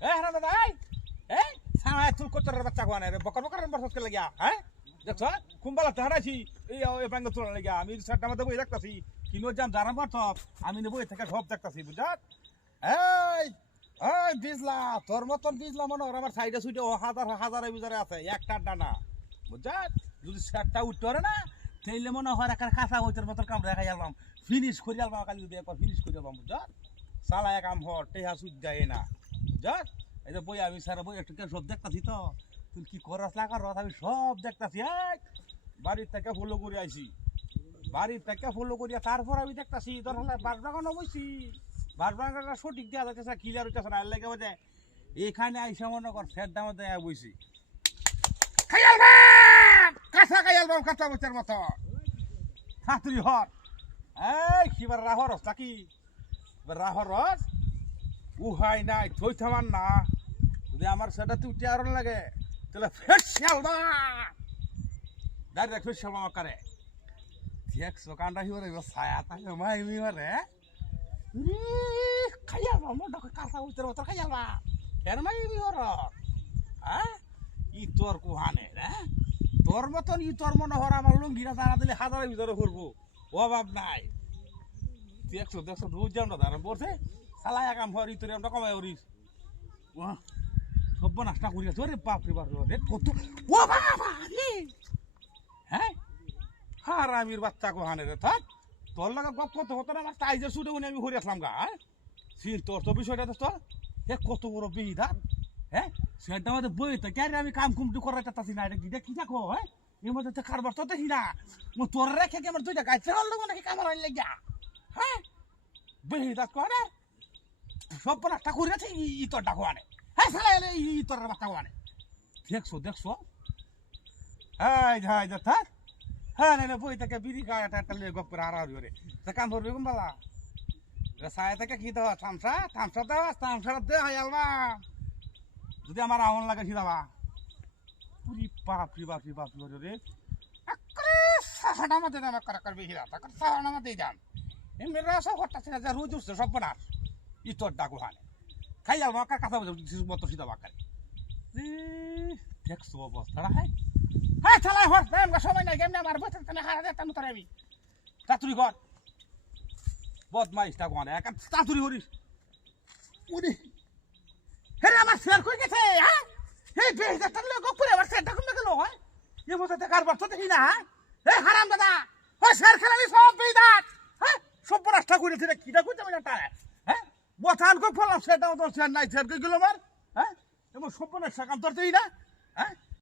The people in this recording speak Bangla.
হারাম দাদা এই সামায় তুল কোতরের বাচ্চা কোয়া রে বকর বকর বরসত কে লাগিয়া হ্যাঁ দেখছ কুম্বালা হারাইছি এই ব্যাঙ্গ তোলা লাগিয়া আমি সাতটা মধ্যে বই দেখতাছি কিনো জাম জারাম করত আমি নেবো থেকে সব দেখতাছি বুঝছ এই এই বিজলা তোর মতন বিজলা মনে হয় আমার সাইডে সুইডে হাজার হাজার বিজারে আছে একটা ডানা বুঝছ যদি সেটটা উঠতে পারে না তাইলে মনে হয় একটা কাঁচা হইতের মতন কাম রেখা গেলাম ফিনিশ করে আলবাম কালি যদি একবার ফিনিশ করে আলবাম বুঝছ সালায় কাম হর টেহা সুদ যায় না বুঝছ এই যে বই আমি সারা বই একটু সব দেখতাছি তো তুই কি করস লাগা রস আমি সব দেখতাছি বাড়ির থেকে ফলো করে আইছি বাড়ির থেকে ফলো করিয়া তারপর আমি দেখতাছি তোর হলে বারবাগানও বইছি বারবাগানটা সঠিক দেওয়া যাচ্ছে ক্লিয়ার হইতেছে না লাগে বোঝে এখানে আইসা মনে কর ফের দামে দেয়া বইছি খাইয়াল বাম কাঁচা খাইয়াল বাম কাঁচা বইটার মতো ছাত্রী হর এই কিবার রাহর রস নাকি রাহর রস উহাই নাই থই থামান না যদি আমার সেটা তুই টিয়ার লাগে তাহলে ফের শালবা ডাইরেক্ট ফের শালবা করে দেখছো কান্ডা হিবারে ছায়া তাই মাইমি মারে খাইয়া মোটা কাঁচা উত্তর মতো খাইয়া ফের মাইমি হর হ্যাঁ ই তোর কুহানে হ্যাঁ তোর মতন ই তোর মনে হর আমার লুঙ্গিটা তারা দিলে হাজারের ভিতরে করবো অভাব নাই দেখছো দেখছো রোজ যাও না তারা বলছে সালায় কাম হর ইতরে আমরা কমাই হরিস সব নাস্তা করিয়া তোরে বাপরে বাপরে কত ও বাবা হ্যাঁ হারামির বাচ্চা কোহানে রে থাক তোর লাগা গপ কত হতো না তাই যে শুটে উনি আমি ঘুরে আসলাম গা হ্যাঁ সির তোর তো বিষয়টা তো তোর এ কত বড় বিহিদা হ্যাঁ সেটা আমাদের বই তো কেন আমি কাম কুমটু করাই চাচ্ছি না এটা কি দেখি দেখো হ্যাঁ এর মধ্যে তো কারবার তো দেখি না তোর রেখে কি আমার দুইটা গাছ ফেরাল দেবো নাকি কামার লেগা হ্যাঁ বিহিদা করে সব নাস্তা করে আছে ই তোর ডাকো আনে হ্যাঁ ফেলে ই তোর বাচ্চা আনে দেখছো দেখছো হ্যাঁ যাই যা থাক হ্যাঁ না বই থেকে বিড়ি খাওয়া একটা লিয়ে গপ করে হারাহারি করে তা কাম করবি কোন বালা সায়া থেকে কি দেওয়া থামসা থামসা দেওয়া থামসাটা দে হাই আলবা যদি আমার আহন লাগে সিদাবা পুরি বাপরি বাপরি বাপরি রে সাহাটা মধ্যে দাম করবি হিরা তাকে সাহাটা মধ্যেই দাম এমনি সব হঠাৎ যা রোজ উঠছে সব বানার ই তোর ডাকু হানে খাই যাবো কার কাছা মতো সিদাবা কারে দেখছো অবস্থাটা হ্যাঁ হ্যাঁ চালাই হর সময় নাই কেমনি আমার বসে হারা দেয় তানু আমি তাড়াতাড়ি কর বদমাইশটা কোয়ানে এক তাড়াতাড়ি করিস উনি হেরে আমার শেয়ার করে গেছে হ্যাঁ এই বেজারটা লোক করে আমার শেয়ারটা কমে গেল হ্যাঁ এর মধ্যে কারবার তো দেখি না হ্যাঁ হারাম দাদা ওই শেয়ার খেলানি সব বেদাত হ্যাঁ সব রাস্তা করে দিলে কিটা করতে আমি না হ্যাঁ বথান কো ফলাম সেটাও তোর শেয়ার নাই শেয়ার করে গেল আমার হ্যাঁ এমন সব রাস্তা কাম তোর তুই না হ্যাঁ